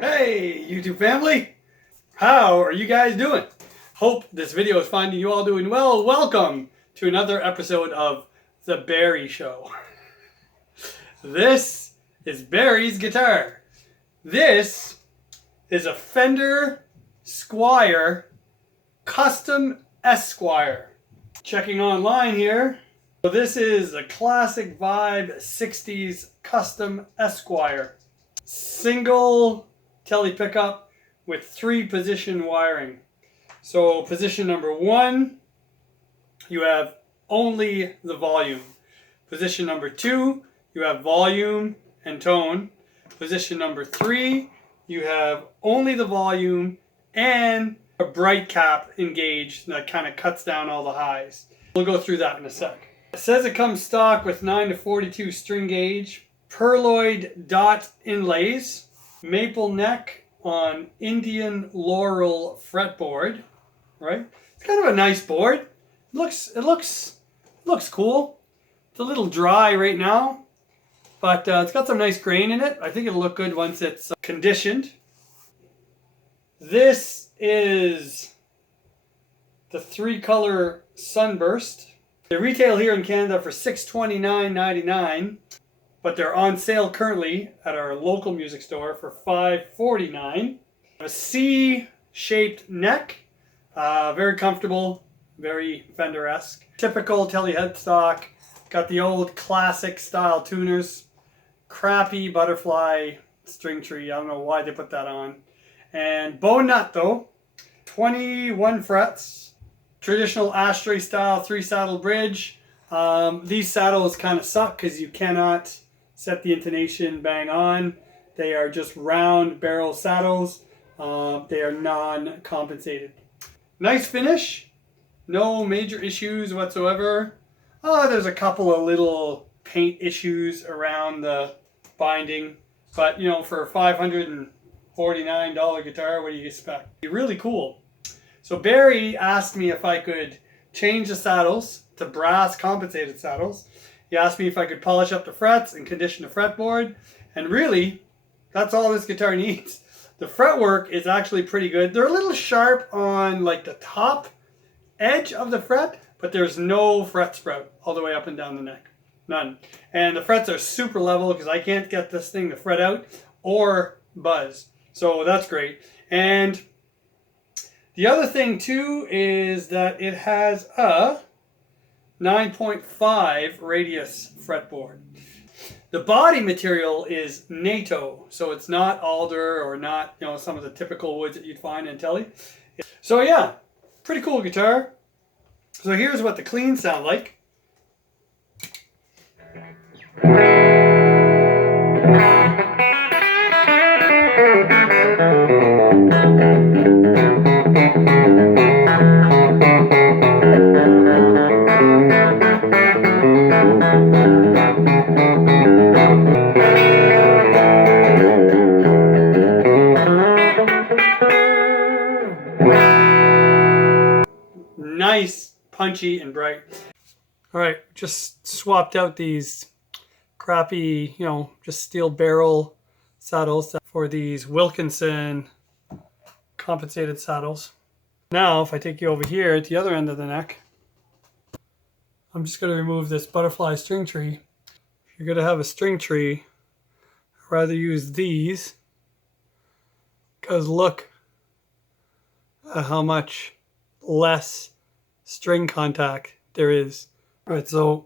Hey YouTube family, how are you guys doing? Hope this video is finding you all doing well. Welcome to another episode of The Barry Show. This is Barry's guitar. This is a Fender Squire custom Esquire. Checking online here. So this is a classic vibe 60s custom Esquire. Single telly pickup with 3-position wiring. So position number 1, you have only the volume. Position number 2, you have volume and tone. Position number 3, you have only the volume and a bright cap engaged that kind of cuts down all the highs. We'll go through that in a sec. It says it comes stock with 9 to 42 string gauge, pearloid dot inlays, maple neck on Indian laurel fretboard, right? It's kind of a nice board. It looks cool. It's a little dry right now, but it's got some nice grain in it. I think it'll look good once it's conditioned. This is the 3-color Sunburst. They retail here in Canada for $629.99. But they're on sale currently at our local music store for $549. A C-shaped neck, very comfortable, very Fender-esque. Typical telly headstock, got the old classic style tuners, crappy butterfly string tree, I don't know why they put that on. And bow nut though, 21 frets, traditional ashtray style 3-saddle bridge. These saddles kind of suck because you cannot set the intonation bang on. They are just round barrel saddles. They are non-compensated. Nice finish. No major issues whatsoever. There's a couple of little paint issues around the binding. But, you know, for a $549 guitar, what do you expect? Really cool. So Barry asked me if I could change the saddles to brass compensated saddles. He asked me if I could polish up the frets and condition the fretboard. And really, that's all this guitar needs. The fretwork is actually pretty good. They're a little sharp on like the top edge of the fret, but there's no fret sprout all the way up and down the neck. None. And the frets are super level because I can't get this thing to fret out or buzz. So that's great. And the other thing too is that it has a 9.5 radius fretboard. The body material is NATO, so it's not alder or not, you know, some of the typical woods that you'd find in telly. So yeah, pretty cool guitar. So here's what the cleans sound like. Nice, punchy, and bright. All right, just swapped out these crappy, you know, just steel barrel saddles for these Wilkinson compensated saddles. Now, if I take you over here at the other end of the neck, I'm just going to remove this butterfly string tree. If you're going to have a string tree, I'd rather use these, because look at how much less string contact there is. All right, so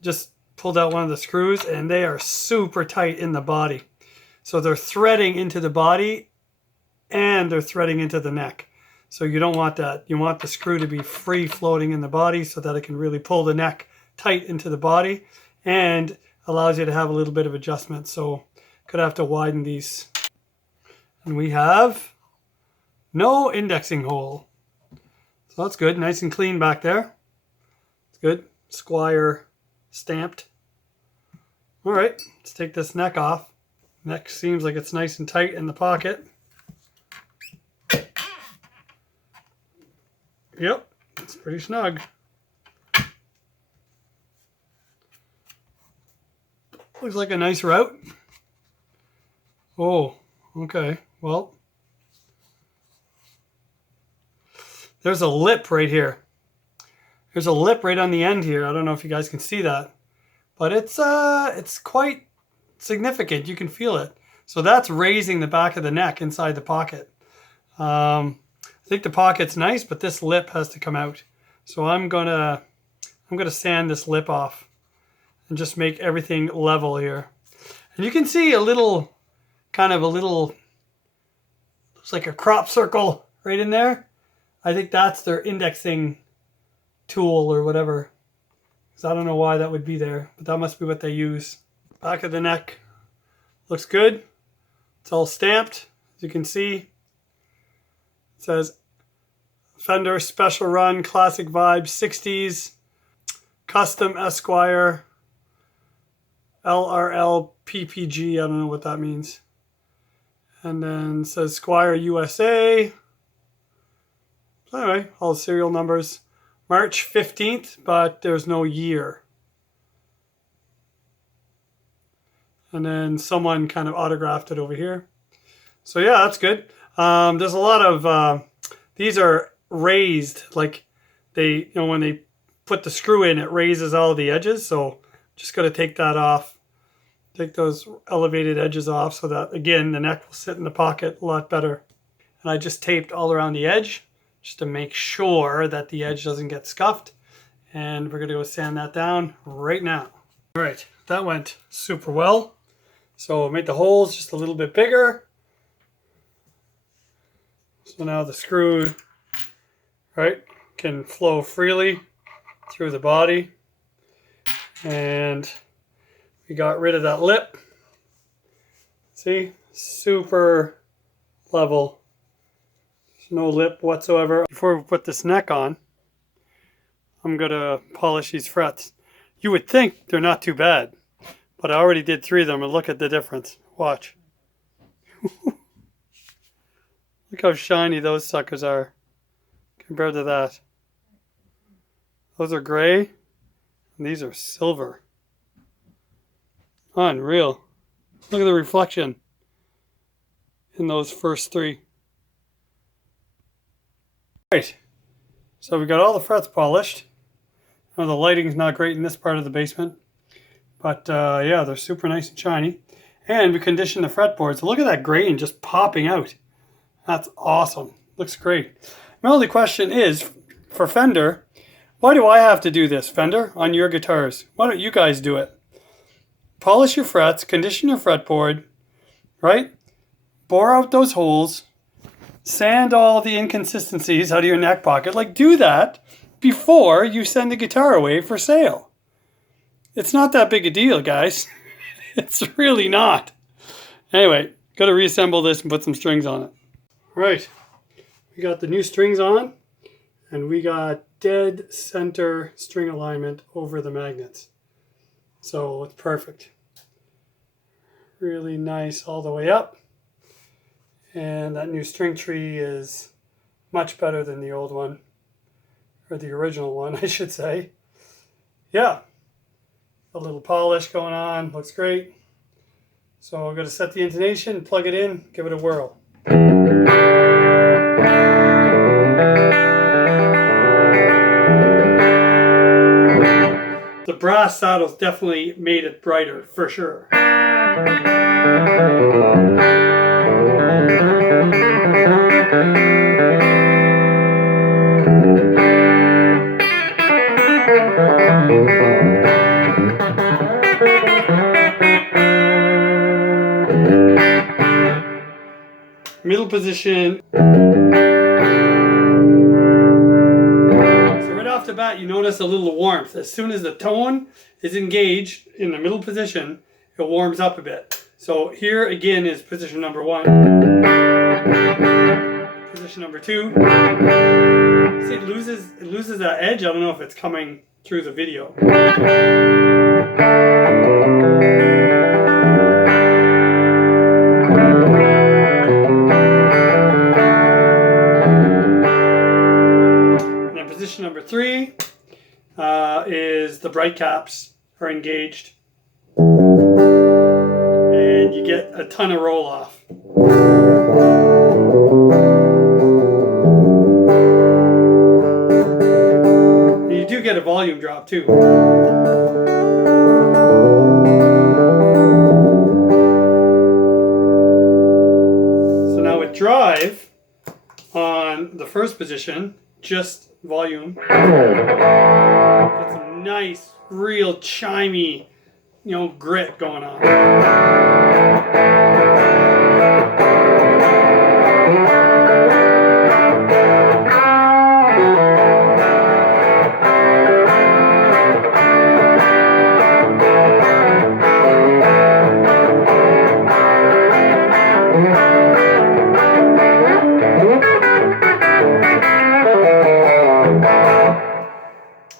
just pulled out one of the screws and they are super tight in the body. So they're threading into the body and they're threading into the neck. So you don't want that. You want the screw to be free floating in the body so that it can really pull the neck tight into the body and allows you to have a little bit of adjustment. So could have to widen these. And we have no indexing hole. So that's good. Nice and clean back there. It's good. Squire stamped. All right, let's take this neck off. Neck seems like it's nice and tight in the pocket. Yep, it's pretty snug. Looks like a nice route. Oh, okay. Well, there's a lip right here. There's a lip right on the end here. I don't know if you guys can see that, but it's quite significant. You can feel it. So that's raising the back of the neck inside the pocket. I think the pocket's nice, but this lip has to come out. So I'm gonna sand this lip off and just make everything level here. And you can see a little, looks like a crop circle right in there. I think that's their indexing tool or whatever. So I don't know why that would be there, but that must be what they use. Back of the neck looks good. It's all stamped, as you can see. It says Fender Special Run, Classic Vibe 60s, Custom Esquire, LRL PPG, I don't know what that means. And then it says Squire USA. So anyway, all the serial numbers. March 15th, but there's no year. And then someone kind of autographed it over here. So yeah, that's good. There's a lot of, these are raised, like they, when they put the screw in, it raises all the edges. So just got to take that off. Take those elevated edges off so that, again, the neck will sit in the pocket a lot better. And I just taped all around the edge just to make sure that the edge doesn't get scuffed. And we're going to go sand that down right now. All right, that went super well. So I made the holes just a little bit bigger. So now the screw, right, can flow freely through the body. And we got rid of that lip. See, super level. There's no lip whatsoever. Before we put this neck on, I'm gonna polish these frets. You would think they're not too bad, but I already did 3 of them and look at the difference. Watch. Look how shiny those suckers are compared to that. Those are gray and these are silver. Unreal. Look at the reflection in those first 3. Right. So we got all the frets polished. Now the lighting's not great in this part of the basement. But yeah, they're super nice and shiny. And we conditioned the fretboards. Look at that grain just popping out. That's awesome. Looks great. My only question is, for Fender, why do I have to do this, Fender, on your guitars? Why don't you guys do it? Polish your frets, condition your fretboard, right? Bore out those holes, sand all the inconsistencies out of your neck pocket. Like, do that before you send the guitar away for sale. It's not that big a deal, guys. It's really not. Anyway, got to reassemble this and put some strings on it. Right, we got the new strings on, and we got dead center string alignment over the magnets. So it's perfect. Really nice all the way up. And that new string tree is much better than the old one. Or the original one, I should say. Yeah. A little polish going on. Looks great. So I'm going to set the intonation, plug it in, give it a whirl. The brass saddles definitely made it brighter, for sure. Middle position. So right off the bat, you notice a little warmth. As soon as the tone is engaged in the middle position, it warms up a bit. So here again is position number 1. Position number 2. See, it loses that edge. I don't know if it's coming through the video. And then position number 3 is the bright caps are engaged. And you get a ton of roll off. And you do get a volume drop too. So now with drive on the first position, just volume, got some nice, real chimey, grit going on.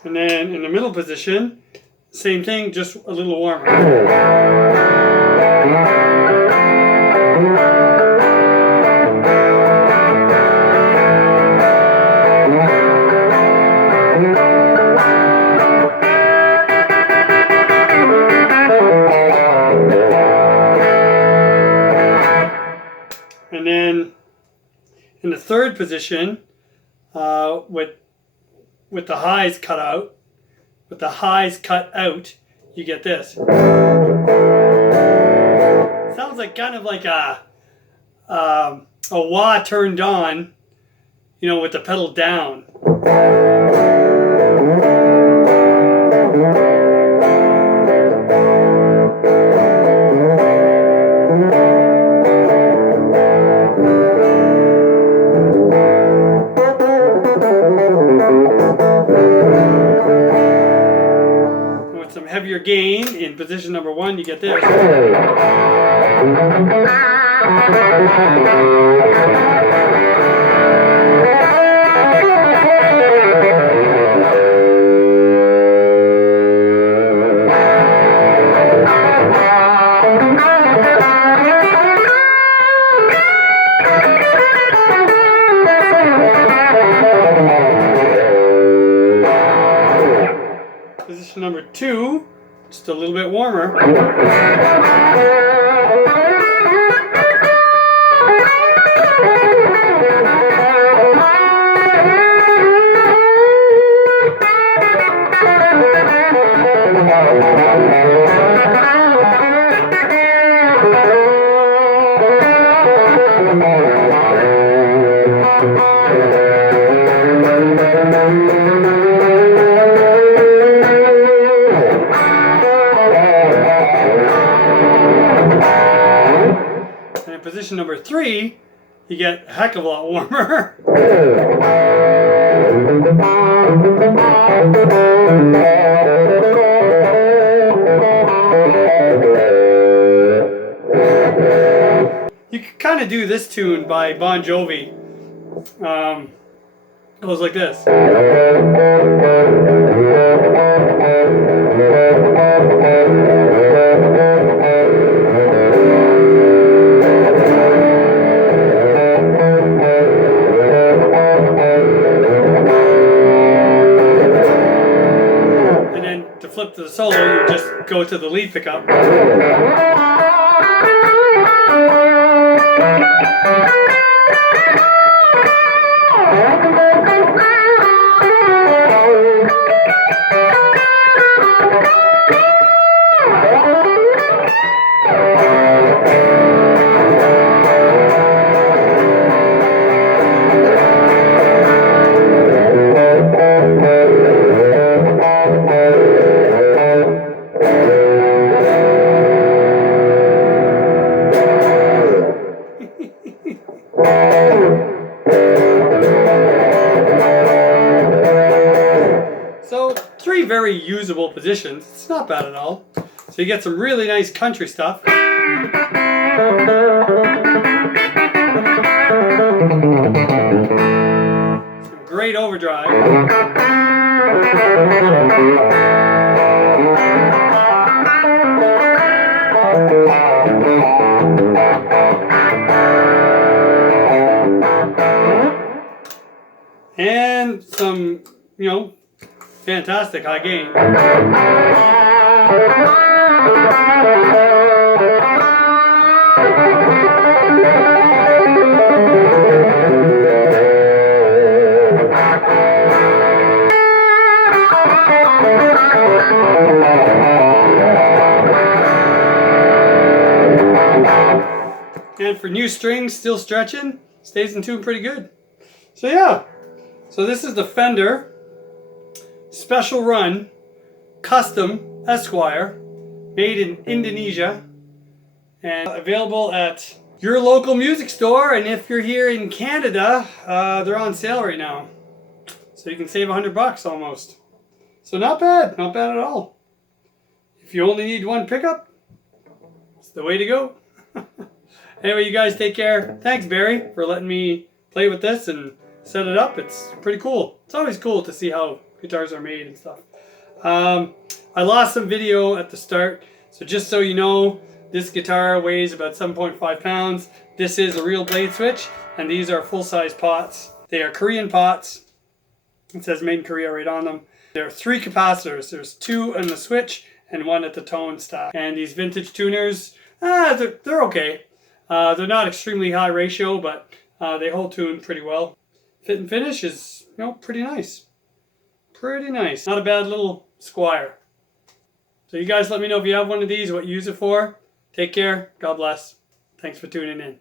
And then in the middle position, same thing, just a little warmer. And then in the third position, with the highs cut out, you get this. Sounds like kind of like a wah turned on, with the pedal down. Heavier gain in position number 1, you get this. Position number 2, just a little bit warmer. And in position number 3, you get a heck of a lot warmer. You can kind of do this tune by Bon Jovi. It goes like this. And then to flip to the solo, you just go to the lead pickup. three very usable positions. It's not bad at all. So you get some really nice country stuff. Some great overdrive. And some, you know, fantastic high gain. And for new strings, still stretching, stays in tune pretty good. So yeah, so this is the Fender Special Run Custom Esquire, made in Indonesia, and available at your local music store. And if you're here in Canada, they're on sale right now, so you can save $100 almost. So not bad at all. If you only need one pickup, it's the way to go. Anyway, you guys take care. Thanks, Barry, for letting me play with this and set it up. It's pretty cool. It's always cool to see how guitars are made and stuff. I lost some video at the start, so just so you know, this guitar weighs about 7.5 pounds. This is a real blade switch, and these are full-size pots. They are Korean pots. It says made in Korea right on them. There are 3 capacitors. There's 2 on the switch and 1 at the tone stack. And these vintage tuners, they're okay. They're not extremely high ratio, but they hold tune pretty well. Fit and finish is, you know, pretty nice. Pretty nice. Not a bad little Squire. So you guys let me know if you have one of these, what you use it for. Take care. God bless. Thanks for tuning in.